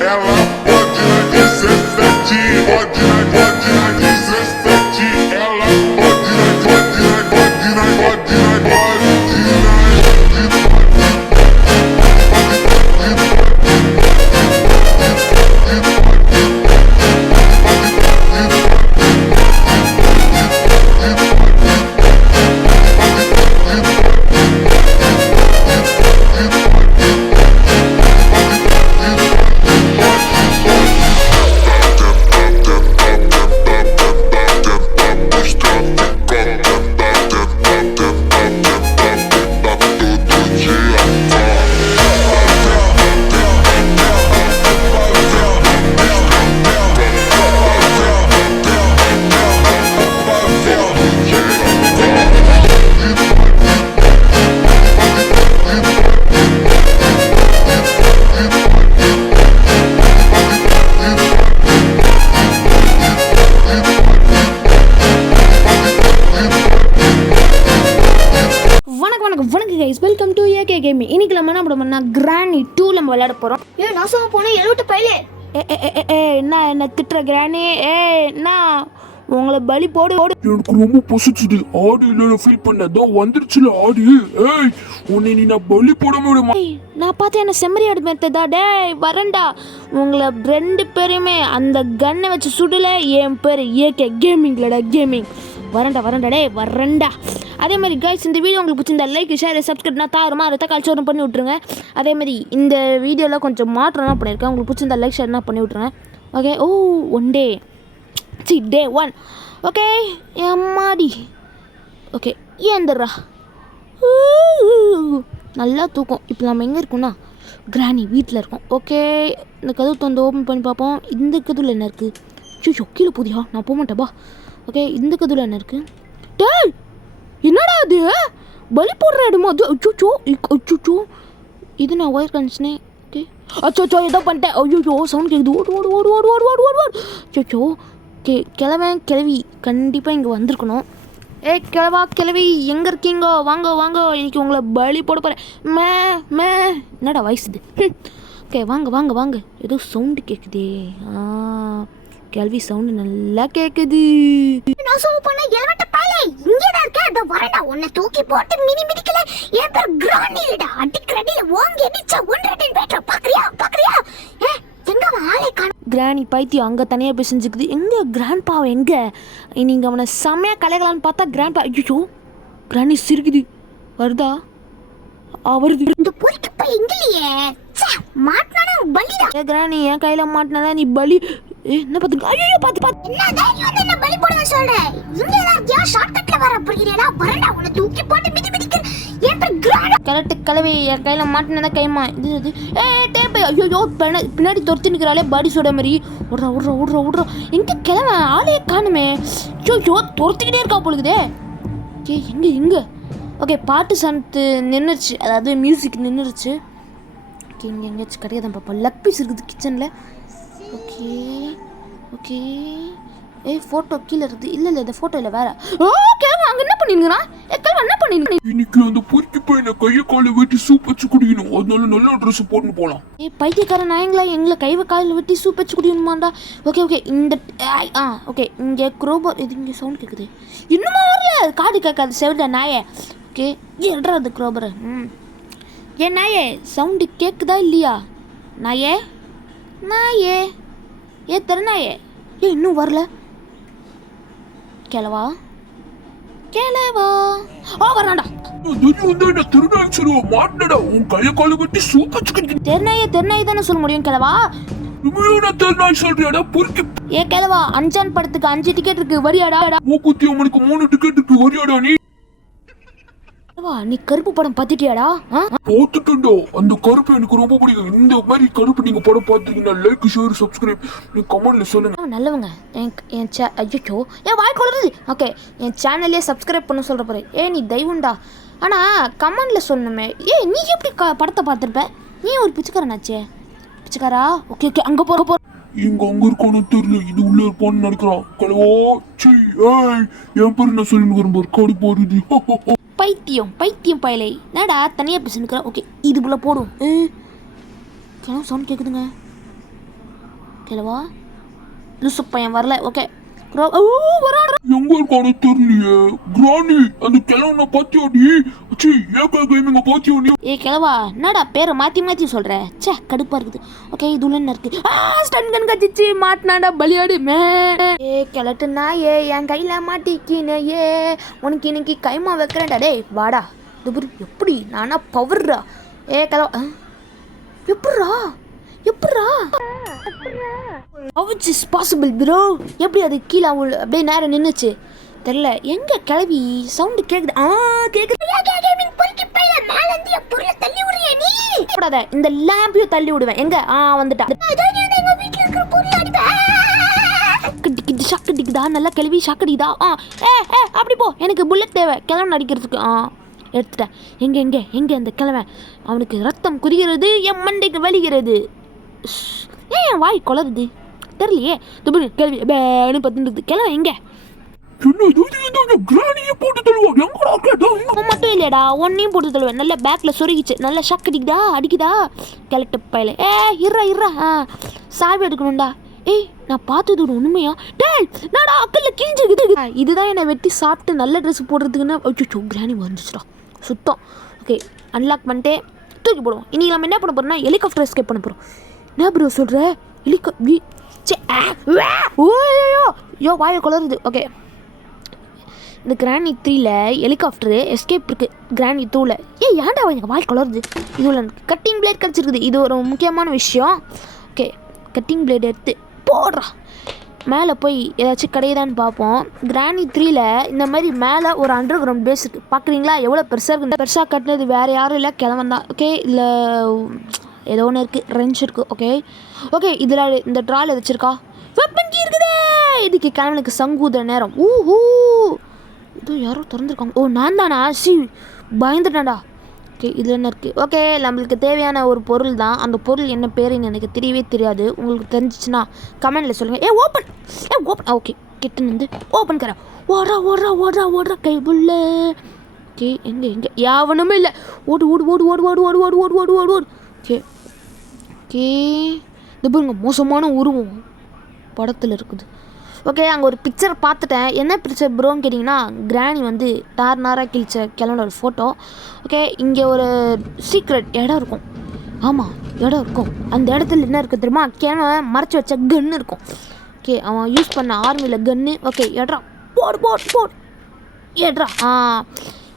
ela pode na 17, pode na 17, ela pode na 2 gaming. இன்னைக்கு நம்ம என்ன பண்ணோம்னா கிரானி 2 நம்ம விளையாட போறோம். நான் சொல்ல போனேன் 78 பைலே. என்ன திட்டுற கிரானி? என்ன உங்களை பலி போடு. எனக்கு ரொம்ப பொசிச்சுது. ஆடி இல்ல ஃபீல் பண்ணதோ வந்துருச்சுல ஆடி. உன்னை நீ நான் பலி போடாம விடுமா? நான் பார்த்தேன் என்ன செம்மறி ஆடு மெத்ததா. டேய் வரண்டா, உங்களை 2 பேரையுமே அந்த கன்னை வச்சு சுடல. என் பேர் ஏகே கேமிங்லடா, கேமிங். வரண்டா டே வரண்டா. அதே மாதிரி கைஸ், இந்த வீடியோ உங்களுக்கு பிடிச்சிருந்தா லைக் ஷேர் சப்ஸ்கிரைப்னா தாரமா ரத்த கால்ச்சோரம் பண்ணி விட்ருங்க. அதே மாதிரி இந்த வீடியோவில் கொஞ்சம் மாற்றம்லாம் பண்ணியிருக்கேன். உங்களுக்கு பிடிச்சிருந்தா லைக் ஷேர்னா பண்ணி விட்ருங்க. ஓகே. டே 1. ஓகே அம்மாடி. ஓகே ஏந்துடுறா. நல்லா தூக்கம். இப்போ நம்ம எங்கே இருக்கோம்னா கிரானி வீட்டில் இருக்கோம். ஓகே, இந்த கதவு வந்து ஓப்பன் பண்ணி பார்ப்போம். இந்த கதவுல என்ன இருக்குது? கீழே போதியா, நான் போக மாட்டேப்பா. ஓகே, இந்த கதவுல என்ன இருக்குது? டேய் என்னடா அது? பலி போடுற இடமா அது? அச்சோ இது நான் ஒயர் கனெக்ஷனே. ஓகே அச்சோ ஏதோ பண்ணிட்டேன். ஐயோ சவுண்ட் கேட்குது. ஓடு. அச்சோ. ஓகே, கிளவி கண்டிப்பாக இங்கே வந்திருக்கணும். கிளவி எங்கே இருக்கீங்கோ? வாங்க இன்னைக்கு உங்களை பலி போட போகிறேன். என்னடா வயசுது? ஓகே வாங்க. ஏதோ சவுண்டு கேட்குதே. கிளவி சவுண்டு நல்லா கேட்குது. நான் சொல்ல போனேன் 78 பைலே. இங்கே தான் இருக்க. அத வரடா, உன்னை தூக்கி போட்டு மிதிக்கல. என் பேர் கிரானிடா. அடிக்கடியில ஓங்கி அடிச்சா 1 பேட்டர். பாக்குறியா? எங்க ஆளே காணோம். கிரானி பைத்தியம் அங்கே தனியாக போய் செஞ்சுக்குது. எங்கே கிராண்ட் பாவை எங்கே? நீங்கள் அவனை செம்மையாக கலைகளான்னு பார்த்தா கிராண்ட் பா. ஐயோ கிரானி சிரிக்குது. வருதா? வருது. இந்த பொறுக்கி பை எங்கலையே மாட்டினா பலிடா. கிரானி என் கையில் மாட்டினா நீ பலி. என்ன பார்த்து? ஐயோ பார்த்து என்ன தைரியம் வந்து என்ன பலி போடுவேன் சொல்றேன். இங்க ஏதாவது ஷார்ட்கட்ல வர புரியலடா. வரடா, உன்னை தூக்கி போட்டு மிதிக்க. என் பேர் கிரானி. கரெக்ட் கிளவி என் கையில் மாட்டினதான் கைமா. இது டேப்பு. ஐயோ பின்னாடி துரத்தி நிற்கிறாளே பாடி சோட மாதிரி. விட்றா. எங்கே கிளம்ப ஆளே காணுமே. ஐயோ துரத்திக்கிட்டே இருக்கா போலுக்குதே. எங்கே? ஓகே, பாட்டு சனத்து நின்றுச்சு. அதாவது மியூசிக் நின்றுச்சு. ஓகே, இங்கே எங்கேயாச்சும் கிடையாதான் பார்ப்போம். லக் பீஸ் இருக்குது கிச்சனில். ஓகே ஃபோட்டோ கீழே இருக்குது. இல்லை இந்த ஃபோட்டோ இல்லை வேற. கிளம்ப அங்கே என்ன பண்ணிருங்கிறான்? கிளம்ப என்ன பண்ணிருங்க? இன்னைக்கு அந்த பொறுக்கி பையனை கையை காலை வெட்டி சூப் வச்சு குடிக்கணும். அதனால நல்ல ட்ரெஸ் போட்டு போகலாம். பைத்தியக்காரன் நாயங்களா, எங்களை காலில் வெட்டி சூப் வச்சு குடிக்கணுமாண்டா. ஓகே இந்த ஓகே இங்கே குரோபர். இது இங்கே சவுண்ட் கேட்குது. இன்னுமா வரல? காடு கேட்காது செவிட நாயே. ஓகே ஏன்றா அது குரோபர். ஏன் நாயே சவுண்டு கேட்குதா இல்லையா? நாயே தெருநாயே இன்னும் வரல. கிளவா வராண்டா. தெருநாயை தானே சொல்ல முடியும் கிளவா. ஏன் கிளவா, அஞ்சான் படத்துக்கு 5 டிக்கெட் இருக்கு, வரியாடா? 3 டிக்கெட் இருக்கு, வரியாடா? நீ கருப்பு படம் பார்த்துட்டியாடா? பார்த்துட்டேன்டா. அந்த கருப்பு எனக்கு ரொம்ப பிடிக்கும். இந்த மாதிரி கருப்பு நீங்க படம் பார்த்துருக்கீங்கன்னா லைக் ஷேர் சப்ஸ்கிரைப் கமெண்ட்ல சொல்லுங்க. நல்லவங்க. ஐயோ என் வாய் கொள்ளுது. ஓகே, என் சேனல்லே சப்ஸ்கிரைப் பண்ண சொல்ற போறேன். நீ தெய்வம்டா. ஆனா கமெண்ட்ல சொல்லணுமே. நீ எப்படி படத்தை பார்த்துருப்ப? நீ ஒரு பிச்சைக்காரனாச்சே. பிச்சைக்காரா? ஓகே அங்க போற. அங்க இருக்கானு தெரியல. இது உள்ள இருப்பான்னு நினைக்கிறான். கலவோ என் பேர் என்ன சொல்லி வரும்போது காடு போடுது. பைத்தியம் பயலை. என்னடா தனியாக பேசினுக்கிறேன். ஓகே இதுக்குள்ளே போடும். கிளம்ப சவுண்ட் கேட்குதுங்க. கிழவா லூசு பையன் வரல. ஓகே வரான். எங்க இருக்கானு தெரியலையே. கிராணி அந்த கிழவனை பாத்தியாடி? சி ஏகே கேமிங்க பாத்தியா நீ? கிழவா என்னடா பேரை மாற்றி மாற்றி சொல்கிற? சே கடுப்பாக இருக்குது. ஓகே இது உள்ள என்ன இருக்கு? ஸ்டன் கன் கச்சிச்சு மாட்டினாடா பலியாடு மே. கிழட்டுனா என் கையில் மாட்டிக்கினே உனக்கு இன்னைக்கு கைமா வைக்கிறேன்டா. டேய் வாடா. இது எப்படி நானா பவர்ரா? கிழவா எப்பட்றா How is possible bro? எப்படி அது கீழே அப்படியே நேரம் நின்றுச்சு தெரியல. எங்க கிளவி சவுண்டு கேக்குது. இந்த லேம்பையும் தள்ளி விடுவேன். எங்க வந்துட்டா. ஷாக்கு அடிக்குதா? நல்லா கிளவி ஷாக்கு அடிக்குதா? அப்படி போ. எனக்கு புல்லட் தேவை கிளம்பு அடிக்கிறதுக்கு. எடுத்துட்டேன். எங்க அந்த கிழமை அவனுக்கு ரத்தம் குதிக்கிறது, என் மண்டைக்கு வலிக்கிறது. ஏன் வாய் கொளருது தெரியலையே. கேள்வி பேனு பத்துட்டு கிழமை எங்க மட்டும் இல்லையடா ஒன்னையும் போட்டு தள்ளுவேன். நல்ல பேக்கில் சொருகிச்சு. நல்ல ஷாக் அடிக்குதா கலெக்டர் பையில. இருறா சாவி எடுக்கணும்டா. நான் பார்த்தது ஒரு உண்மையா? நாடா அக்கல்ல கிழிஞ்சிருக்குது. இதுதான் என்னை வெட்டி சாப்பிட்டு நல்ல ட்ரெஸ் போடுறதுக்குன்னு அச்சோ கிராணி வந்துச்சுடா சுத்தம். ஓகே அன்லாக் பண்ணிட்டு தூக்கி போடுவோம். இன்றைக்கி நம்ம என்ன பண்ண போகிறோம்னா ஹெலிகாப்டர் எஸ்கேப் பண்ண போகிறோம். என்ன ப்ரோ சொல்கிற? யோ வாயை குளருது. ஓகே இந்த கிராணி 3ல ஹெலிகாப்டரு எஸ்கேப் இருக்குது. கிராணி 2ல ஏன்டா எனக்கு வாய் குளருது? இதுல கட்டிங் பிளேட் கிடச்சிருக்குது. இது ஒரு முக்கியமான விஷயம். ஓகே கட்டிங் பிளேட் எடுத்து போடுறா. மேலே போய் ஏதாச்சும் கிடையாதான்னு பார்ப்போம். கிராணி 3ல இந்த மாதிரி மேலே ஒரு அண்டர் கிரவுண்ட் பேஸ் இருக்குது. பார்க்குறீங்களா எவ்வளோ பெருசாக இருக்குது? பெருசாக கட்டினது வேறு யாரும் இல்லை கிழவன் தான். ஓகே இல்லை ஏதோ ஒன்று இருக்குது. ரெஞ்ச் இருக்குது. ஓகே இதில் இந்த ட்ரால் வச்சுருக்கா வெப்பன் கீ இருக்குதே. இதுக்கு கிழவனுக்கு சங்கூத நேரம். இதோ யாரோ திறந்துருக்காங்க. நான் தானா? பயந்துட்டேன்டா. ஓகே இதில் என்ன இருக்குது? ஓகே நம்மளுக்கு தேவையான ஒரு பொருள் தான். அந்த பொருள் என்ன பேருன்னு எனக்கு தெரியவே தெரியாது. உங்களுக்கு தெரிஞ்சிச்சுன்னா கமெண்டில் சொல்லுங்கள். ஓப்பன். ஓகே கிட்ட நின்று ஓப்பன் கர. ஓடுறா கை புள்ள. ஓகே எங்கே யாவனுமே இல்லை. ஓடு. ஓகே இது பாருங்க மோசமான உருவம் படத்தில் இருக்குது. ஓகே அங்கே ஒரு பிக்சர் பார்த்துட்டேன். என்ன பிக்சர் ப்ரோன்னு கேட்டிங்கன்னா கிராணி வந்து நாராக கிழிச்ச கிளம்புற ஒரு ஃபோட்டோ. ஓகே இங்கே ஒரு சீக்ரெட் இடம் இருக்கும். ஆமாம் இடம் இருக்கும். அந்த இடத்துல என்ன இருக்குது தெரியுமா? கிழமை மறைச்சி வச்ச கன்று இருக்கும். ஓகே அவன் யூஸ் பண்ண ஆர்மியில் கன்று. ஓகே எட்ரா போடு ஏட்ரா.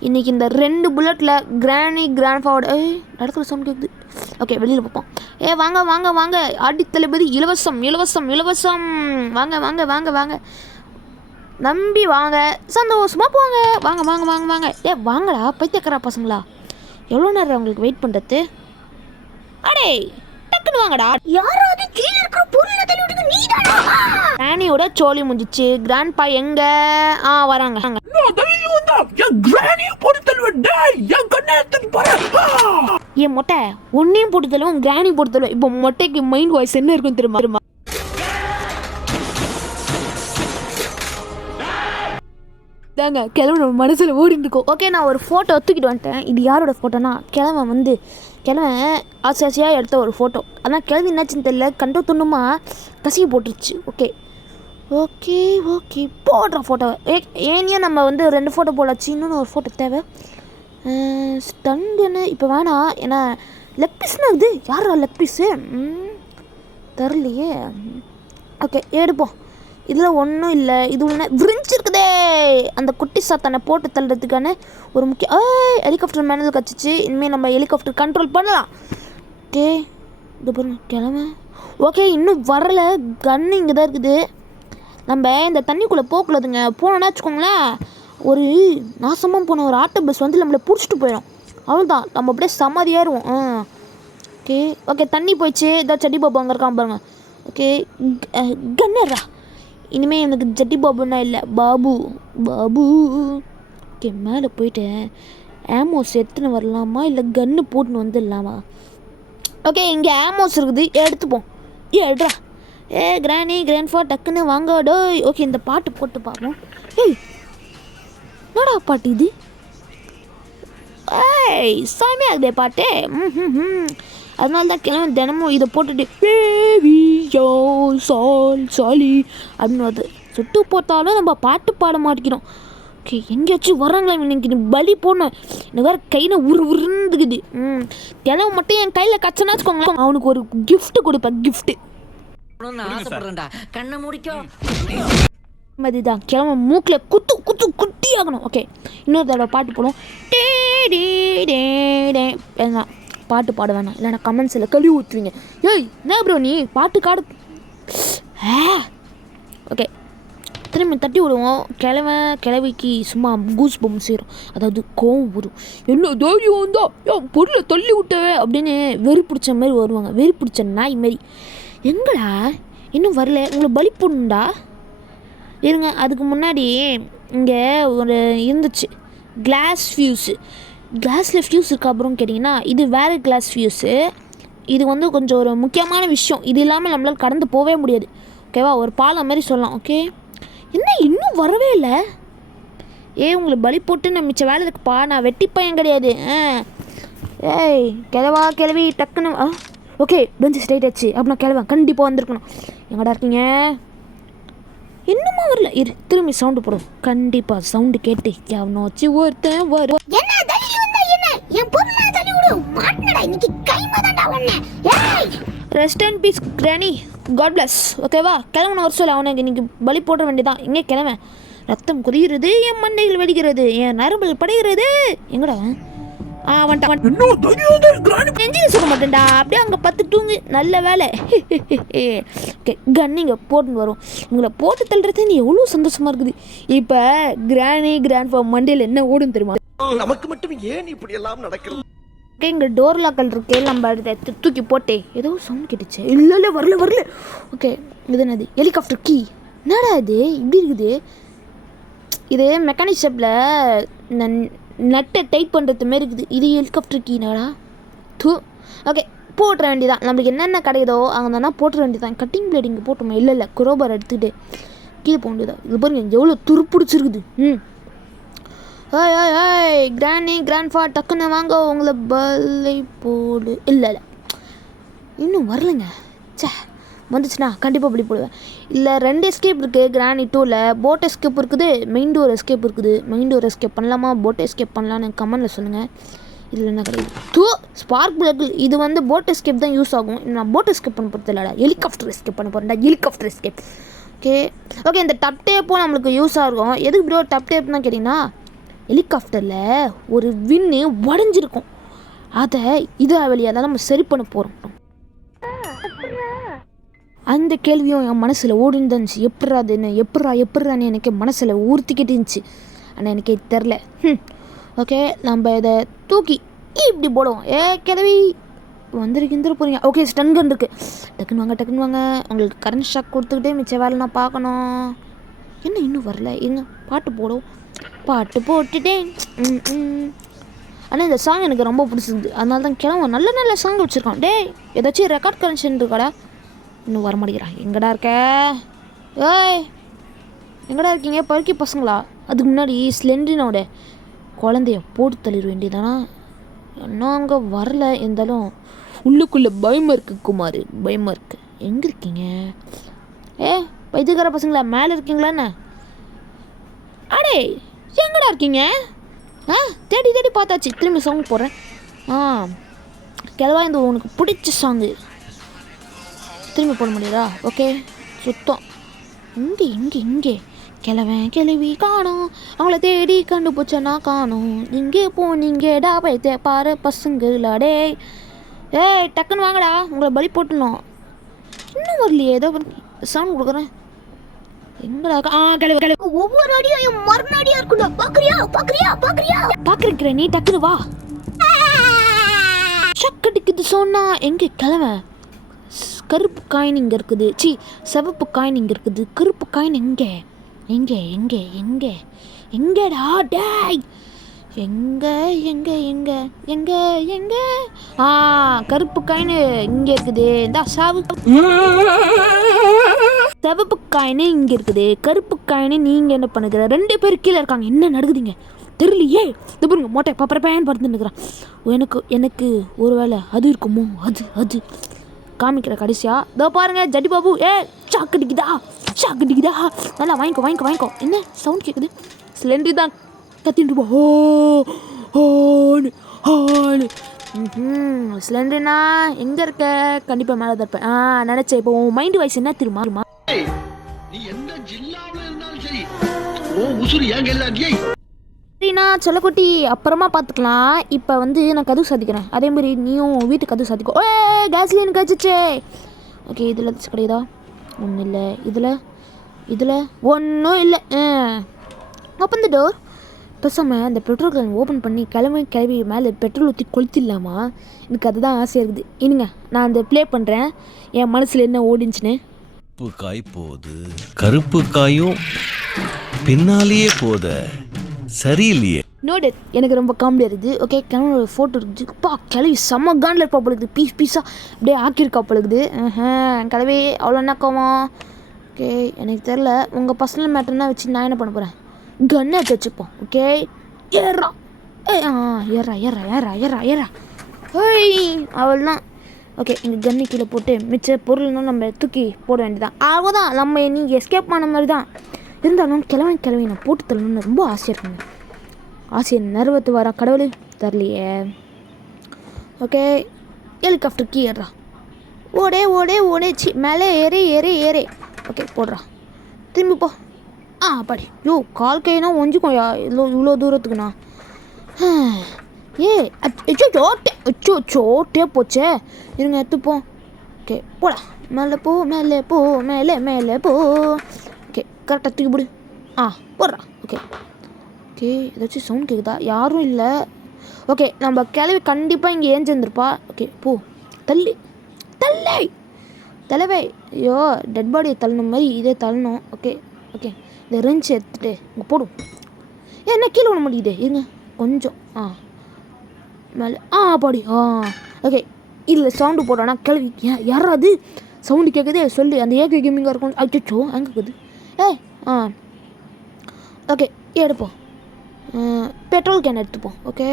இன்றைக்கி இந்த 2 புல்லட்டில் கிராண்ட்ஃபாதர் இடத்துல சவுண்ட் கேட்குது. ஓகே வெளியில் பார்ப்போம். வாங்க ஆடித்தளபதி இலவசம் வாங்க நம்பி வாங்க சந்தோஷமாக போங்க. வாங்க வாங்கடா பைத்தியக்காரா பசங்களா. எவ்வளோ நேரம் உங்களுக்கு வெயிட் பண்ணுறது? அடே டக்குன்னு வாங்கடா. யாராவது கீழ இருக்கிற பொருளை தள்ளி விடுங்க. நீதானா? கிராணியோட சோலி முடிஞ்சிச்சு. கிராண்ட்பா எங்க? வராங்க. ஏன் மொட்டை ஒன்னையும் போட்டு தள்ளுவோம் கிராணி போட்டு தள்ளுவோம். இப்போ மொட்டைக்கு மைண்ட் வாய்ஸ் என்ன இருக்கும் தெரியுமா? தாங்க கிழமை மனசில் ஓடிட்டு இருக்கோம். ஓகே நான் ஒரு ஃபோட்டோ தூக்கிட்டு வந்துட்டேன். இது யாரோட ஃபோட்டோனா கிழமை ஆசையாக எடுத்த ஒரு ஃபோட்டோ. ஆனால் கிழமை என்னாச்சுன்னு தெரியல கண்டோ துண்ணுமா கசிய போட்டுருச்சு. ஓகே போடுற ஃபோட்டோவை ஏனியும் நம்ம வந்து 2 ஃபோட்டோ போடாச்சு. இன்னொன்று ஒரு ஃபோட்டோ தேவை. ஸ்டண்டுன்னு இப்போ வேணாம். ஏன்னா லெக் பீஸ்னா இது யாரா லெக் பீஸு தரலையே. ஓகே எடுப்போம். இதில் ஒன்றும் இல்லை. இது ஒன்று விரிஞ்சு இருக்குதே. அந்த குட்டி சாத்தானை போட்டு தள்ளுறதுக்கான ஒரு முக்கிய ஹெலிகாப்டர் மேனுவல் கச்சிச்சு. இனிமேல் நம்ம ஹெலிகாப்டர் கண்ட்ரோல் பண்ணலாம். ஓகே இது பாருங்க கிழமை. ஓகே இன்னும் வரலை. கன்று இங்கே தான் இருக்குது. நம்ம இந்த தண்ணிக்குள்ளே போகக்கூடாதுங்க. போனோன்னா வச்சுக்கோங்களேன் ஒரு நாசமாக போன ஒரு ஆட்டோ பஸ் வந்து நம்மளை பிடிச்சிட்டு போயிடும். அவ்வளோதான் நம்ம அப்படியே சமாதியாயிருவோம். ஓகே தண்ணி போயிடுச்சு. ஏதாவது சட்டி பாபு அங்கே இருக்கான் பாருங்க. ஓகே கன்னரா. இனிமேல் எனக்கு ஜட்டி பாபுன்னா இல்லை பாபு. ஓகே மேலே போயிட்டு ஆமோஸ் எடுத்துன்னு வரலாமா இல்லை கன்று போட்டுன்னு வந்துடலாமா? ஓகே இங்கே ஆமோஸ் இருக்குது எடுத்துப்போம். எடுறா. கிராண்ட்ஃபா டக்குன்னு வாங்கடோ. ஓகே இந்த பாட்டு போட்டு பார்ப்போம். என்னடா பாட்டு இது? சாமியாகுதே பாட்டு. அதனால தான் கிழமை தினமும் இதை போட்டுட்டு பேபி யோ சால் சாலி அப்படின்னு வருது. சுட்டு போட்டாலும் நம்ம பாட்டு பாட மாட்டேங்கிறோம். ஓகே, எங்கேயாச்சும் வராங்களா இன்னைக்கு பலி போடணும். எனக்கு வேறு கையில் உருந்துக்குது. கிழமை மட்டும் என் கையில் கச்சனா வச்சுக்கோங்களேன், அவனுக்கு ஒரு கிஃப்ட்டு கொடுப்பேன். கிஃப்ட்டு கண்ணை முடிக்கோ அதுதான் கிழமை மூக்கில் குத்து குத்து குட்டி ஆகணும். ஓகே, இன்னொரு தடவை பாட்டு போடுவோம். டே டே டே டே வேணாம், பாட்டு பாட வேணாம், இல்லைனா கமெண்ட்ஸில் கழுவி ஊற்றுவீங்க. ஏய் என்ன ப்ரோ நீ பாட்டு காடு. ஓகே, திரும்பி தட்டி விடுவோம். கிழவிக்கு சும்மா கூஸ் பம் சேரும், அதாவது கோவம் வரும். என்ன தைரியம் வந்தா ஏன் பொருளை தள்ளி விட்டவே அப்படின்னு வெறி பிடிச்ச மாதிரி வருவாங்க. வெறி பிடிச்ச நாய் மாரி. எங்கடா இன்னும் வரல, உங்களை பலி போடணுண்டா. இருங்க, அதுக்கு முன்னாடி இங்கே ஒரு இருந்துச்சு கிளாஸ் ஃபியூஸு. கிளாஸில் ஃபியூஸ் இருக்கா அப்புறம் கேட்டிங்கன்னா இது வேறு கிளாஸ் ஃபியூஸு. இது வந்து கொஞ்சம் ஒரு முக்கியமான விஷயம். இது இல்லாமல் நம்மளால் கடந்து போகவே முடியாது. ஓகேவா, ஒரு பாலம் மாதிரி சொல்லலாம். ஓகே, என்ன இன்னும் வரவே இல்லை? உங்களை பலி போட்டு நான் மிச்ச வேலை இருக்குப்பா, நான் வெட்டி பையன் கிடையாது. ஏய் கிழவி டக்குன்னு ஓகே பெஞ்சு ஸ்ட்ரைட் ஆச்சு. அப்படின்னா கிழவன் கண்டிப்பாக வந்திருக்கணும். எங்கடா இருக்கீங்க? இன்னுமா வரல? திரும்பி சவுண்டு போடும். கண்டிப்பாக சவுண்டு கேட்டு எவனாச்சு ஒருத்தன் வரும். என்ன தைரியம் தான் என்ன என் பொருளை தள்ளி விடு. மாட்டனடா இன்னைக்கு கைமாதான்டா உன்னை. ஏய் rest and peace granny, god bless. ஓகேவா, கிழவனை வர சொல்ல, அவனுக்கு இன்னைக்கு பலி போட வேண்டியதான். எங்கே கிழவன்? ரத்தம் குதிக்கிறது, என் மண்டைகள் வெடிக்கிறது, என் நரம்புகள் படைகிறது. எங்கடா சொல்ல மாட்டேன்டா. அப்படியே அங்கே பத்து தூங்கு. நல்ல வேலை. ஓகே, கன்னிங்க போட்டுன்னு வரும். உங்களை போட்டு தள்ளுறது நீ எவ்வளோ சந்தோஷமா இருக்குது. இப்போ கிராண்ட் ஃபார் மண்டேல என்ன ஓடும் தெரியுமா? நமக்கு மட்டும் ஏன் இப்படி எல்லாம் நடக்கிறது? ஓகே, இங்கே டோர் லாக்கல் இருக்கு. நம்ம எடுத்து தூக்கி போட்டே ஏதோ சவுண்ட் கேட்டுச்சு. இல்லை வரல. ஓகே, இது என்னது? Helicopter key. என்னடா இது இப்படி இருக்குது? இது மெக்கானிக் ஷாப்பில் நட்டை டைட் பண்ணுறது மாரி இருக்குது. இது ஹெலிகாப்டர் கீனாடா. ஓகே, போட்டுற வேண்டியதான். நம்மளுக்கு என்னென்ன கிடையாதோ அங்கே தானே போட்டுற வேண்டியதான். கட்டிங் பிளேட் இங்கே போட்டோமா? இல்லை குரோபார் எடுத்துக்கிட்டு கீழே போக வேண்டியதான். இது பாருங்க எவ்வளோ துருப்பிடிச்சிருக்குது. ஹாய் கிராண்ட்ஃபா டக்குன்னு வாங்க, உங்களை பல்லை போடு. இல்லை இன்னும் வரலைங்க. வந்துச்சுன்னா கண்டிப்பாக பலி போடுவேன். இல்லை 2 எஸ்கேப் இருக்குது கிரானி 2ல். போட் எஸ்கேப் இருக்குது, மெயின் டோர் எஸ்கேப் இருக்குது. மெயின் டோர் எஸ்கேப் பண்ணலாமா, போட் எஸ்கேப் பண்ணலான்னு கமெண்டில் சொல்லுங்கள். இதில் என்ன கிடையாது? Spark plug. இது வந்து போட் எஸ்கேப் தான் யூஸ் ஆகும். நான் போட் எஸ்கேப் பண்ண போகிறது இல்லைடா, ஹெலிகாப்டர் எஸ்கேப் பண்ண போகிறேன்டா. Helicopter escape. ஓகே, இந்த டப் டேப்பும் நம்மளுக்கு யூஸ் ஆகும். எதுக்கு ப்ரோ டப் டேப் தான் கேட்டிங்கன்னா, ஹெலிகாப்டரில் ஒரு வின்னு உடஞ்சிருக்கும். அதை வழியாக தான் நம்ம சரி பண்ண போகிறோம். அந்த கேள்வியும் என் மனசில் ஓடின்னு இருந்துச்சு. எப்பட்றான்னு எனக்கு மனசில் ஊர்த்திக்கிட்டு இருந்துச்சு. ஆனால் எனக்கு தெரில. ஓகே, நம்ம இதை தூக்கி இப்படி போடுவோம். கிளவி வந்துருக்கிந்துரு போகிறீங்க. ஓகே, ஸ்டன் கன் இருக்குது. டக்குன்னு வாங்க. உங்களுக்கு கரண்ட் ஷாக் கொடுத்துக்கிட்டே மிச்ச வேலை நான் பார்க்கணும். என்ன இன்னும் வரல? பாட்டு போடுவோம். பாட்டு போட்டுட்டேன். ஆனால் இந்த சாங் எனக்கு ரொம்ப பிடிச்சிருந்து. அதனால தான் கிளம்ப நல்ல சாங் வச்சுருக்கான். ஏதாச்சும் ரெக்கார்ட் கனெக்ஷன் இருக்காடா? இன்னும் வர மாட்டேங்கிறான். எங்கடா இருக்க? எங்கடா இருக்கீங்க பருக்கி பசங்களா? அதுக்கு முன்னாடி ஸ்லெண்ட்ரினோட குழந்தைய போட்டு தள்ளிட வேண்டியதானா? இன்னும் அங்கே வரல. இருந்தாலும் உள்ளுக்குள்ளே பயமாக இருக்குது குமார், பயமாக இருக்குது. எங்கே இருக்கீங்க? பைத்தியக்கார பசங்களா, மேலே இருக்கீங்களாண்ணே? அடே எங்கடா இருக்கீங்க? தேடி பார்த்தாச்சு. திரும்பி சாங் போடுறேன். கிளவா, இந்த உனக்கு பிடிச்ச சாங்கு திரும்பி போட முடியாதா? ஓகே, சுத்தம். இங்கே கிளவி காணும். அவங்கள தேடி கண்டுபிடிச்சனா காணும். இங்கே போனீங்கடா பைத்திய பாரு பசங்களாடே. டக்குன்னு வாங்கடா, உங்களை பலி போட்டணும். இன்னும் வரலையே. ஏதோ சவுண்ட் கொடுக்குறேன். எங்கடா? கிளவி ஒவ்வொரு அடியும் மறுநாடியா இருக்கணும். பாக்குறியா? பாக்குறேன். நீ டக்குன்னு வா. சக்கடிக்குது சொன்னா. எங்கே கிளவன்? கருப்பு காயின் இங்கே இருக்குது. சிவப்பு காயின் இங்கே இருக்குது. கருப்பு காயின் எங்கேடா? டேய் எங்க கருப்பு காயின் இங்கே இருக்குது. இந்த சிவப்பு காயின் இங்கே இருக்குது. கருப்பு காயின் நீங்கள் என்ன பண்ணுகிற? 2 பேர் கீழே இருக்காங்க. என்ன நடக்குதுங்க? தெரியலையே. இந்த பாருங்க மொட்டை பப்பரப்பேன்னு படுத்துன்னு இருக்கிறான். எனக்கு ஒரு வேளை அது இருக்குமோ? அது காமிக்கிற கடைசியா இதோ பாருங்க ஜட்டி பாபு. சாக்கடிக்குதா நல்லா வாங்கிக்கோ. என்ன சவுண்ட் கேட்குது? சிலிண்டரி தான் கத்தின்னு இருப்போம். சிலிண்டர்னா எங்கே இருக்க? கண்டிப்பாக மேலே தான் இருப்பேன். நினச்சேன். இப்போ உன் மைண்ட் வாய்ஸ் என்ன தெரியுமா? நீ எந்த ஜில்லாவுல இருந்தாலும் சரி ஓ உசுரு ஏன் கையில சரிண்ணா செல்லக்குட்டி, அப்புறமா பார்த்துக்கலாம். இப்போ வந்து நான் கதவு சாத்திக்கிறேன். அதேமாதிரி நீயும் வீட்டுக்கு கதவு சாத்திக்கோ. கேஸ்லின் கழிச்சிச்சே. ஓகே, இதில் ஏதாச்சும் கிடையாதா? ஒன்றும் இல்லை. இதில் ஒன்றும் இல்லை. அப்போ இந்த டோர் பேசாமல் அந்த பெட்ரோல் கேன் ஓப்பன் பண்ணி கிளம்பி மேலே பெட்ரோல் ஊற்றி கொளுத்திடலாமா? எனக்கு அதுதான் ஆசையாக இருக்குது. இனிங்க நான் அந்த ப்ளே பண்ணுறேன் என் மனசில் என்ன ஓடிச்சுன்னு. கருப்பு காய் போகுது, கருப்பு காயும் பின்னாலேயே போத சரியில்லையே. நோடு எனக்கு ரொம்ப காமெடியாக இருக்குது. ஓகே, கிளம்பி ஒரு ஃபோட்டோ இருக்குது. கிளவி செம்ம காண்டில் இருப்பா பழகுது. பீஸாக அப்படியே ஆக்கியிருக்கா பழகுது. கிளவி அவ்வளோ என்னக்காமா? ஓகே, எனக்கு தெரில. உங்கள் பர்சனல் மேட்டர்னா வச்சு நான் என்ன பண்ண போகிறேன்? கன்னை எடுத்து வச்சுப்போம். ஓகே, ஏறா அவள் தான். ஓகே, இங்கே கன்னு கீழே போட்டு மிச்ச பொருள்னும் நம்ம தூக்கி போட வேண்டியதான். அவ்வளோதான். நம்ம நீங்கள் எஸ்கேப் பண்ண மாதிரி தான். இருந்தாலும் கிளவி நான் போட்டு தரணும்னு ரொம்ப ஆசையாக இருக்குங்க. ஆசையை நறுவத்து வரா கடவுளே தரலையே. ஓகே, ஹெலிகாப்டர் கீ ஏறா. ஓடே சி மேலே ஏறே. ஓகே, போடுறா. திரும்பி போ. படி. கால் கைனா ஒஞ்சிக்கோயா இவ்வளோ தூரத்துக்குண்ணா. அச்சோட்டே போச்சே. இருங்க எடுத்துப்போம். ஓகே, போடா. மேலே போ. ஓகே, கரெக்டாக தூக்கி போடு. போடுறா. ஓகே, ஏதாச்சும் சவுண்ட் கேட்குதா? யாரும் இல்லை. ஓகே, நம்ம கிளவி கண்டிப்பாக இங்கே ஏஞ்சிருந்துருப்பா. ஓகே, போ. தலைவை. ஐயோ, டெட் பாடியை தள்ளணும் மாதிரி இதே தள்ளணும். ஓகே, இந்த ரெஞ்ச் எடுத்துகிட்டு இங்கே போடும். என்ன கீழே விட மாட்டேங்குது? இருங்க கொஞ்சம். மேலே பாடி. ஓகே, இதில் சவுண்டு போட்டோன்னா கிளவி யாராவது சவுண்டு கேட்குதே சொல்லி அந்த ஏகே கேமிங்காக இருக்கும். அச்சோ அங்கே இருக்குது. ஓகே, எடுப்போம். பெட்ரோல் கேன் எடுத்துப்போம். ஓகே,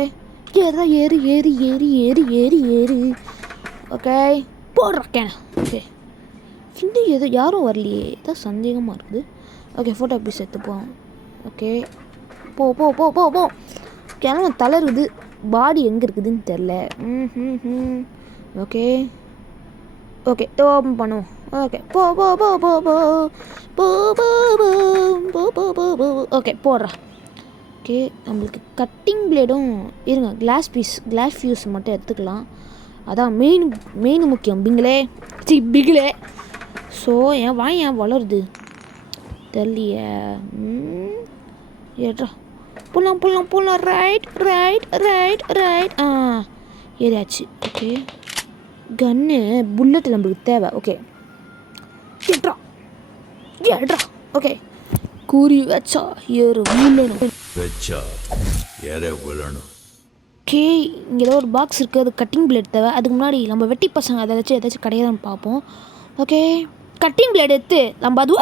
ஏறு. ஓகே, போடுற கேன். ஓகே, இன்னும் எதுவும் யாரும் வரலையே, ஏதாவது சந்தேகமாக இருக்குது. ஓகே, ஃபோட்டோ பீஸ் எடுத்துப்போம். ஓகே, போ. கிளம்ப தளருது. பாடி எங்கே இருக்குதுன்னு தெரில. ஓகே, ஓப்பன் பண்ணுவோம். ஓகே, போ. ஓகே, போடுறா. ஓகே, நம்மளுக்கு கட்டிங் பிளேடும் இருங்க. கிளாஸ் ஃபியூஸ் மட்டும் எடுத்துக்கலாம். அதான் மெயின் முக்கியம். பிகிலே. ஸோ ஏன் வளருது தெரியலையே. ஏட்ரா போலாம். ரைட். ஏதாச்சு. ஓகே, கன்னு புல்லட் நம்மளுக்கு தேவை. ஓகே, ஏட்ரா. ஓகே, கூறி வச்சா ஏறு விழணும். ஓகே, இங்கே ஏதோ ஒரு பாக்ஸ் இருக்குது. அது கட்டிங் பிளேட் தேவை. அதுக்கு முன்னாடி நம்ம வெட்டி பசங்க ஏதாச்சும் கிடையாதுன்னு பார்ப்போம். ஓகே, கட்டிங் பிளேட் எடுத்து நம்ம அது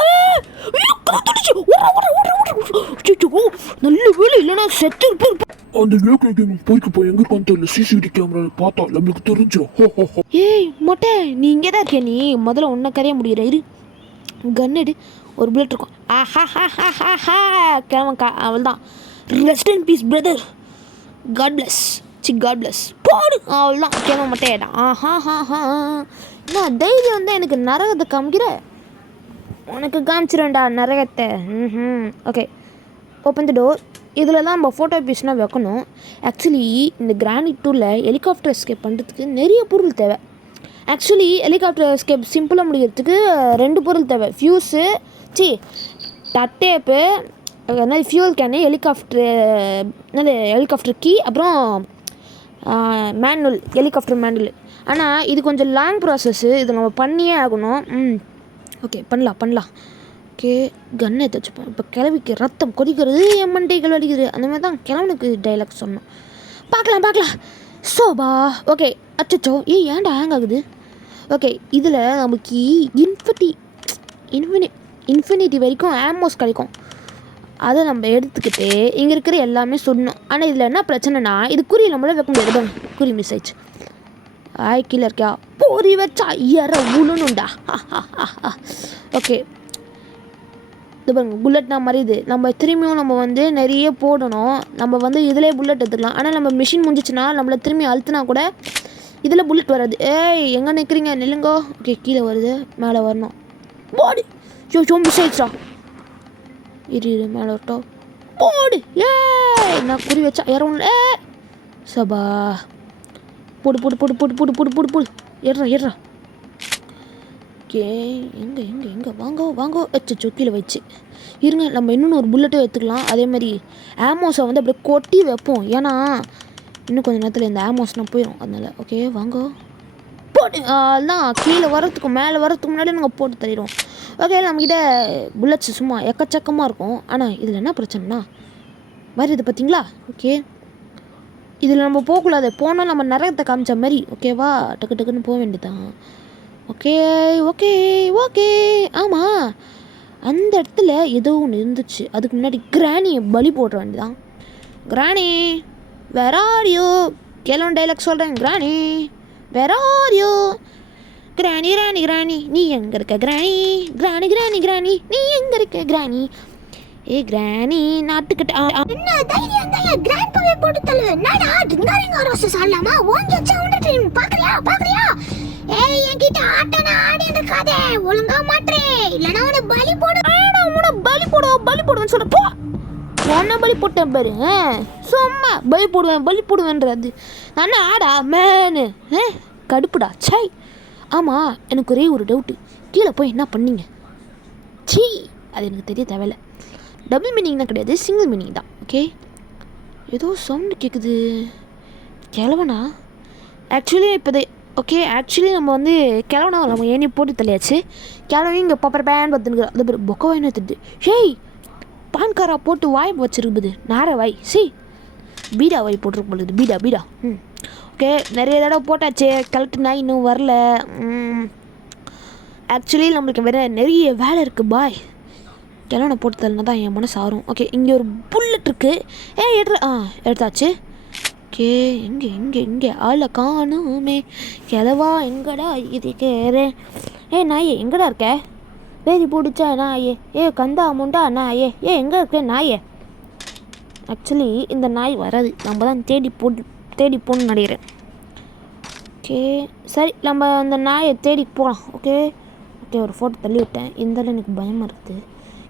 நல்ல வேலை இல்லைன்னா செத்து அந்த ஏகே கேமிங் போய் எங்கே தெரியல. சிசிடிவி கேமரா பார்த்தா நம்மளுக்கு தெரிஞ்சிடும். ஏய் மொட்டை, நீ இங்கே தான் இருக்கியா? நீ முதல்ல ஒன்றை கரைய முடிகிற இரு. கன்னெடு ஒரு புல்லட் இருக்கும். கிளம்பக்கா. அவள் தான். Rest in peace brother. God bless போடு. அவள் தான். கிளம்ப மட்டையாடா. நான் தைரியம் வந்து எனக்கு நரகத்தை காமிக்கிற. உனக்கு காமிச்சிருவேன்டா நரகத்தை. Okay, open the door. இதில் தான் நம்ம ஃபோட்டோ பீஸ்னால் வைக்கணும். ஆக்சுவலி இந்த கிரானைட் டூரில் ஹெலிகாப்டர் எஸ்கேப் பண்ணுறதுக்கு நிறைய பொருள் தேவை. ஆக்சுவலி ஹெலிகாப்டர் எஸ்கேப் சிம்பிளாக முடிக்கிறதுக்கு 2 பொருள் தேவை. ஃபியூஸு டேப்பு, என்னது ஃபியூல் கேனு, ஹெலிகாப்டர் கீ, அப்புறம் ஹெலிகாப்டர் மேனுவல். ஆனால் இது கொஞ்சம் லாங் ப்ராசஸ்ஸு. இது நம்ம பண்ணியே ஆகணும். ஓகே, பண்ணலாம். ஓகே, கன்னை எடுத்து வச்சுப்போம். இப்போ கிளவிக்கு ரத்தம் கொதிக்கிறது, என் மண்டைகள் வலிக்குது. அந்த மாதிரி தான் கிளவனுக்கு டைலாக் சொன்னோம். பார்க்கலாம். சோபா. ஓகே, அச்சோ ஏன்டா ஹேங் ஆகுது? ஓகே, இதில் நமக்கு இன்ஃபினிட்டி வரைக்கும் ஆமோஸ் கிடைக்கும். அதை நம்ம எடுத்துக்கிட்டு இங்கே இருக்கிற எல்லாமே சொல்லணும். ஆனால் இதில் என்ன பிரச்சனைனா இது குறி நம்மளால் வைக்க முடியாது. குறி மிஸ் ஆயிடுச்சு. கீழே இருக்கியா பொறி வச்சா ஏற உழுணுண்டா. ஓகே இது பாருங்க புல்லட்னா மாதிரி இது நம்ம திரும்பியும் நம்ம வந்து நிறைய போடணும். நம்ம வந்து இதிலே புல்லட் எடுத்துக்கலாம். ஆனால் நம்ம மிஷின் முடிஞ்சிச்சுன்னா நம்மளை திரும்பி அழுத்தினா கூட இதில் புல்லட் வராது. எங்கே நிற்கிறீங்க நில்லுங்கோ. ஓகே கீழே வருது மேலே வரணும். போடு மிஸ் ஆயிடுச்சா. இரு மேலே வரட்டும். போடு நான் குறி வச்சா இறங்க. சபா போடு போடு போடு போடு போடு போடு போடு போடு ஏறா. ஓகே எங்கே வாங்கோ அச்சோ கீழே வச்சு இருங்க. நம்ம இன்னொன்று ஒரு புல்லட்டே எடுத்துக்கலாம். அதே மாதிரி ஆமோஸை வந்து அப்படியே கொட்டி வைப்போம். ஏன்னா இன்னும் கொஞ்சம் நேரத்தில் இந்த ஆமோஸ்னால் போயிடும். அதனால் ஓகே வாங்கோ போட்டு அதுதான் கீழே வரத்துக்கு மேலே வரத்துக்கு முன்னாடி நாங்கள் போட்டு தள்ளிடுவோம். ஓகே நம்மக்கிட்ட புல்லட்ஸ் சும்மா எக்கச்சக்கமாக இருக்கும். ஆனால் இதில் என்ன பிரச்சனைனா வருது பார்த்தீங்களா. ஓகே இதில் நம்ம போகக்கூடாது. போனால் நம்ம நரகத்தை காமிச்ச மாதிரி. ஓகேவா டக்கு டக்குன்னு போக வேண்டியதான். ஓகே ஓகே ஓகே ஆமாம் அந்த இடத்துல ஏதோ ஒன்று இருந்துச்சு. அதுக்கு முன்னாடி கிராணியை பலி போடுற வேண்டியதான். கிராணி வேர் ஆர் யூ கேளோன் டைலாக் சொல்கிறேன். கிராணி வேர் ஆர் யூ கிராணி கிராணி கிராணி நீ எங்கே இருக்க கிராணி கிராணி கிராணி கிராணி நீ எங்கே இருக்க கிராணி. கிராணி நாட்டுக்கிட்ட என்ன தைரியம் தான் கிராண்ட் பாவே போட்டு தள்ளு. என்னடா டிங்கரிங் ரோசஸ் ஆடலாமா ஓங்கி வச்சா உண்டே பாக்குறியா என்கிட்ட ஆட்டனா ஆடி இருக்காத ஒழுங்கா மாட்றே இல்லனா உன பலி போடு. உன பலி போடுவேன்னு சொல்ற போ. உன்ன பலி போட்டேன் பாரு. சும்மா பலி போடுவேன்றது நான் ஆடா மேனு கடுப்புடா சை. ஆமாம் எனக்கு ஒரே ஒரு டவுட்டு. கீழே போய் என்ன பண்ணீங்க? சீ அது எனக்கு தெரிய தேவையில்லை. டபுள் மீனிங் தான் கிடையாது சிங்கிள் மீனிங் தான். ஓகே ஏதோ சவுண்டு கேட்குது. கிழவனா ஆக்சுவலி இப்போதே ஓகே ஆக்சுவலி நம்ம வந்து கிழவனா நம்ம ஏனி போட்டு தள்ளியாச்சு. கிழவன் இங்கே பப்பர் பேன் பார்த்துனுக்குறோம். அது பேர் பொக்க வாயின்னு எடுத்துட்டு ஹேய் பான்காரா போட்டு வாய் வச்சிருக்குது நார வாய். பீடா வாய் போட்டிருக்கு பொழுது பீடா. ஓகே நிறைய தடவை போட்டாச்சு. கலெக்ட் நாய் இன்னும் வரல. ஆக்சுவலி நம்மளுக்கு வேறு நிறைய வேலை இருக்குது பாய். கிழவனை போட்டு தள்ளினா தான் என் மனசு ஆறும். ஓகே இங்கே ஒரு புல்லட் இருக்குது. எடுத்தாச்சு. ஓகே எங்கே ஆளை காணுமே கிழவா எங்கடா இது கேறேன். நாயே எங்கடா இருக்க வேதி பிடிச்சா நாயே கந்தா முண்டா நாயே எங்கே இருக்க நாயே. ஆக்சுவலி இந்த நாய் வராது. நம்ம தான் தேடி போகணுன்னு நினைக்கிறேன். ஓகே சரி நம்ம அந்த நாயை தேடி போகலாம். ஓகே ஒரு ஃபோட்டோ தள்ளி விட்டேன். இருந்தாலும் எனக்கு பயமாக இருக்குது.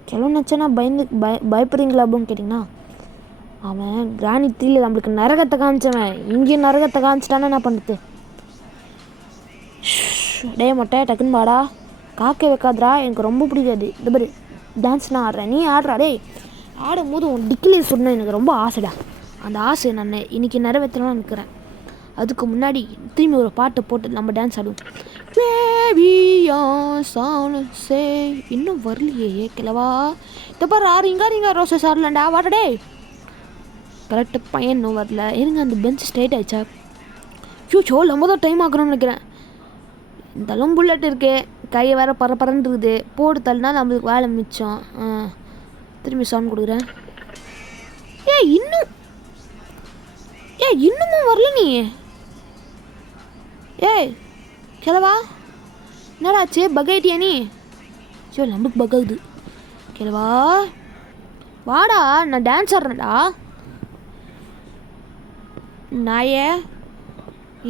கிளம்புனாச்சுன்னா பயப்படுறீங்களா அப்படின்னு கேட்டிங்கன்னா அவன் கிராணி 3 நம்மளுக்கு நரகத்தை காமிச்சவன் இங்கேயும் நரகத்தை காமிச்சிட்டானா என்ன பண்ணுறது. டே மொட்டை டக்குன்னு பாடா காக்க வைக்காதரா எனக்கு ரொம்ப பிடிக்காது. இந்த மாதிரி டான்ஸ்லாம் ஆடுறேன் நீ ஆடுறா. டே ஆடும் போது உன் டிக்கிலே சொன்ன எனக்கு ரொம்ப ஆசைடா. அந்த ஆசை நான் இன்றைக்கி நிறைவேற்றலாம் நிற்கிறேன். அதுக்கு முன்னாடி திரும்பி ஒரு பாட்டை போட்டு நம்ம டான்ஸ் ஆடுவோம். இன்னும் வரலையே கிழவா. இதை பாரு ரிங்கா ரோசஸ் ஆடலாண்டா வாடடே. கரெக்டாக பையன் இன்னும் வரல. இருங்க அந்த பெஞ்ச் ஸ்ட்ரைட் ஆயிடுச்சா. நம்ம தான் டைம் ஆகணும்னு நினைக்கிறேன். இந்த புல்லட் இருக்கு கையை வேற பரபரன்னு இருக்குது. போட்டு தள்ளினா நம்மளுக்கு வேலை மிச்சம். திரும்பி சவுண்ட் கொடுக்குறேன். இன்னமும் வரல நீ. கிழவா என்னடாச்சு பகைட்டியா நீ. நம்மளுக்கு பகாகுது. கிழவா வாடா நான் டான்ஸ் ஆடுறேன்டா. நாயே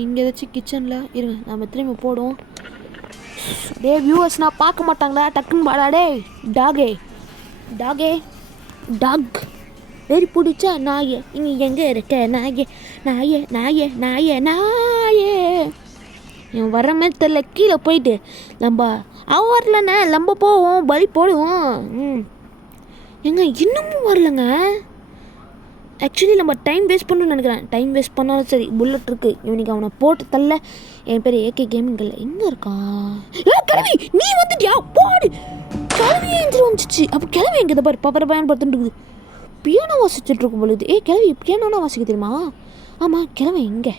இங்கே ஏதாச்சும் கிச்சனில் இருங்க நம்ம திரும்பி போடுவோம். வியூவர்ஸ் நான் பார்க்க மாட்டாங்களா டக்குன்னு வாடா. டாக் வெறி பிடிச்சா நாயே இங்கே எங்கே இருக்க நாயே இவன் வர மாதிரி தெரியல. கீழே போயிட்டு நம்ம அவன் வரலண்ணே நம்ம போவோம் பலி போடுவோம். இன்னமும் வரலங்க. ஆக்சுவலி நம்ம டைம் வேஸ்ட் பண்ணணும்னு நினைக்கிறேன். டைம் வேஸ்ட் பண்ணாலும் சரி புல்லட் இருக்குது. இவனுக்கு அவனை போட்டு தள்ள. என் பேர் ஏகே கேமிங்கில் எங்கே இருக்கான். கிளவி நீ வந்துட்டியா போடு. கிளவி எந்திரி வந்துச்சு. அப்போ கிளவி எங்கே பாரு பப்பரை பயன்படுத்திட்டு இருக்குது. பியானோ வாசிச்சுட்டு இருக்கும் பொழுது கிளவி பியானோனா வாசிக்க தெரியுமா. ஆமாம் கிளவி எங்கே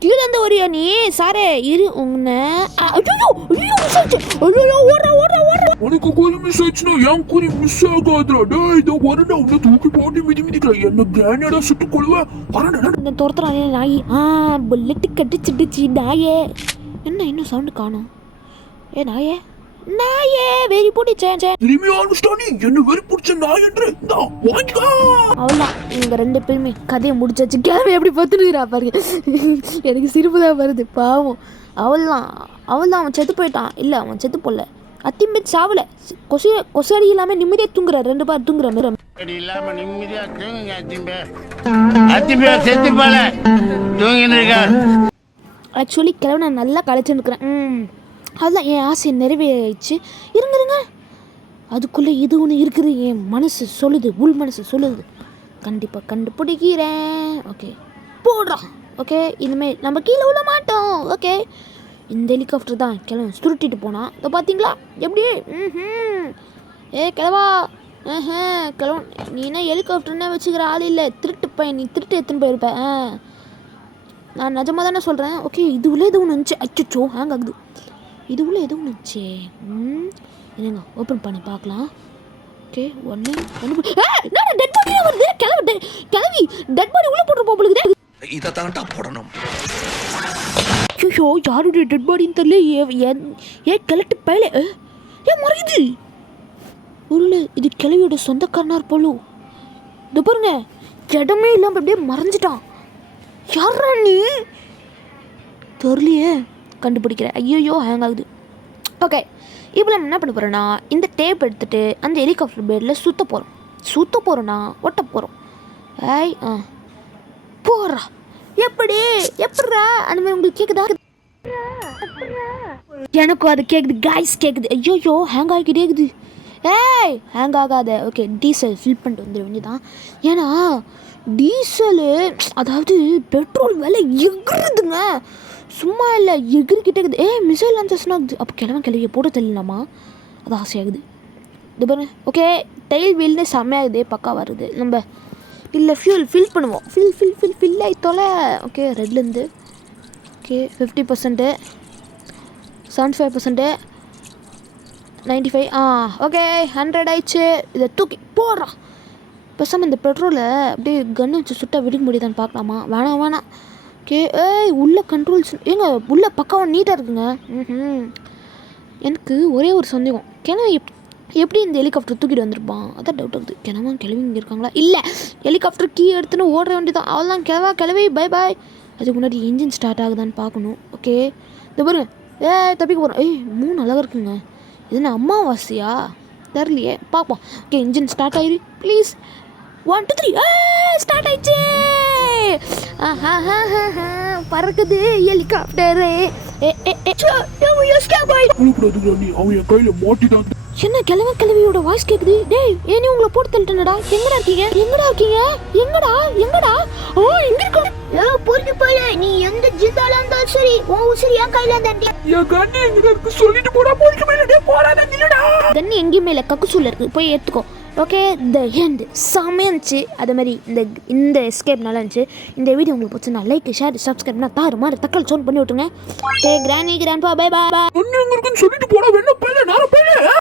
கீழே இருந்து வரியா நீ. சாரே இரு உன்னை உனக்கு குறி மிஸ் ஆச்சுன்னா என் குறி மிஸ் ஆகாதுடா. டேய் இதோ வரண்டா, உன்னை தூக்கி போட்டு மிதிக்கிறேன். என்ன கிரானியடா சுட்டு கொள்வேன். வரண்டா. இந்த துரத்துறானே நாய். புல்லட்டு கட்டிச்சிடுச்சு நாயே. என்ன இன்னும் சவுண்டு காணும்? ஏ நாயே நாயே வெறி பிடிச்சேன். திரும்பி ஆரம்பிச்சிட்டானே என்ன வெறி பிடிச்ச நாய் என்று. வாங்கிக்கா. அவ்வளோதான், இவங்க 2 பேருமே கதையை முடிச்சாச்சு. கிளம்பி எப்படி பார்த்துருக்கிறா பாருங்க. எனக்கு சிரிப்பு தான் வருது, பாவம். அவள்தான் அவன் செத்து போயிட்டான். இல்லை அவன் செத்து போடல, அத்திம்பேட் சாவல. கொசடி இல்லாமல் நிம்மதியாக தூங்குறாரு. 2 பேர் தூங்குற மாதிரி இல்லாம நிம்மதியா தூங்குங்க. அத்திம்பே செத்து போல தூங்கின்னு இருக்கா. ஆக்சுவலி கிளம்பி நான் நல்லா கலைச்சுருக்கிறேன். அதுதான் என் ஆசை நிறைவேறிச்சு. இருங்க, அதுக்குள்ளே இது ஒன்று இருக்குது. என் மனசு சொல்லுது, உள் மனசு சொல்லுது. கண்டிப்பாக கண்டுபிடிக்கிறேன். ஓகே போடுறா. ஓகே இனிமேல் நம்ம கீழே விட மாட்டோம். ஓகே இந்த ஹெலிகாப்டர் தான் கிளம்பி சுருட்டிட்டு போனான். இதை பார்த்தீங்களா எப்படி? கிளவா கிளம்ப. நீ என்ன ஹெலிகாப்டர்னே வச்சுக்கிற ஆள் இல்லை, திருட்டு பையன். நீ திருட்டு எடுத்துன்னு போயிருப்பேன். நான் நிஜமாக தானே சொல்கிறேன். ஓகே இது உள்ள எதுவும் இருந்துச்சு. அச்சோ ஹேங் ஆகுது. இது உள்ள எதுவும் இருந்துச்சு. என்னங்க ஓப்பன் பண்ணி பார்க்கலாம். ஓகே ஒன்று டெட் பாடியாக வருது. கிளவி டெட் பாடி உள்ளே போட்டு போகுது. இதை தான்டா போடணும். ஐயோ யாருடைய டெட் பாடின்னு தெரியல. கிளட்டு பயலே மறையுது. உள்ள இது கிளவியோட சொந்தக்காரனார் போலோ. இது பாருங்க, இடமே இல்லாமல் அப்படியே மறைஞ்சிட்டான். யாரா நீ தெரியலையே. கண்டுபிடிக்கிறேன். ஐயோ ஹேங் ஆகுது. ஓகே இப்போ நம்ம என்ன பண்ண போகிறோன்னா, இந்த டேப் எடுத்துகிட்டு அந்த ஹெலிகாப்டர் பேரில் சுற்ற போகிறோன்னா ஒட்ட போகிறோம். போடுறா. எப்படிரா அந்த மாதிரி உங்களுக்கு கேட்குதா? எனக்கும் அது கேட்குது காய்ஸ், கேட்குது. ஐயோ ஹேங் ஆகிக்கிட்டே இருக்குது. ஹேங் ஆகாத. ஓகே டீசல் ஃபில் பண்ணிட்டு வந்துட வேண்டியதான். ஏன்னா டீசலு அதாவது பெட்ரோல் விலை எகுறுதுங்க, சும்மா இல்லை எகிரிக்கிட்டே இருக்குது. மிசைல் லான்ச்சஸ்னா அப்போ கிளவியை போட தெரியலாமா? அது ஆசையாகுது. இது பாருங்க. ஓகே டெயில் வீல்னு செம்மையாகுது, பக்கா வருது. நம்ம இல்லை ஃபில் பண்ணுவோம். ஃபில் ஆகித்தோல. ஓகே ரெட்லேருந்து. ஓகே 50%, 75%, 95. ஓகே 100 ஆயிடுச்சு. இதை தூக்கி போடுறா. பேசாமல் இந்த பெட்ரோலை அப்படியே கன்று வச்சு சுட்டால் விடுக்க முடியுதான்னு பார்க்கலாமா? வேணாம். ஓகே உள்ள கண்ட்ரோல்ஸ் உள்ள பக்காவாக நீட்டாக இருக்குங்க. எனக்கு ஒரே ஒரு சந்தேகம், எப்படி இந்த ஹெலிகாப்டர் தூக்கிட்டு வந்திருப்பான்? அதான் டவுட் ஆகுது. கிளவி இங்கே இருக்காங்களா? இல்லை ஹெலிகாப்டர் கீ எடுத்துன்னு ஓடுற வேண்டியதான். அவள் தான் கிளவி பை பாய். அதுக்கு முன்னாடி இன்ஜின் ஸ்டார்ட் ஆகுதான்னு பார்க்கணும். ஓகே இந்த பாருங்க. தப்பிக்க போகிறோம். 3 அழகாக இருக்குங்க. இது என்ன அம்மாவாசையா? தெரியலையே, பார்ப்போம். ஓகே இன்ஜின் ஸ்டார்ட் ஆயிரு ப்ளீஸ். 1 2 3 ஸ்டார்ட் ஆயிடுச்சு. பறக்குது ஹெலிகாப்டரு. அவன் என் கையில மாட்டிதான். என்ன கிளவியோட வாய்ஸ் கேக்குது. டேய் ஏனி உங்களை போட்டு தள்ளிட்டேனடா. எங்கடா இருக்கீங்க? எங்கடா எங்க இருக்க? பொறுத்து போல நீ எந்த ஜிந்தால இருந்தாலும் சரி, உன் உசிரி என் கையில இருந்தா. என் கண்ணு எங்க இருக்கு சொல்லிட்டு போடா. போய்க்கு மேலே போறாத நில்லடா. தண்ணி எங்கேயுமே இல்லை, கக்குசூல இருக்கு, போய் எடுத்துக்கோ. ஓகே த எண்ட் செம்மையாக இருந்துச்சு. அதே மாதிரி இந்த எஸ்கேப் நல்லா இருந்துச்சு. இந்த வீடியோ உங்களுக்கு பிடிச்சிருந்தா லைக் ஷேர் சப்ஸ்கிரைப்னா தாறு மாதிரி தக்காளி சோன் பண்ணி விட்டுருங்க. Okay grandpa bye bye. சொல்லிட்டு போடா. வெளில போயில நேரம் போயில.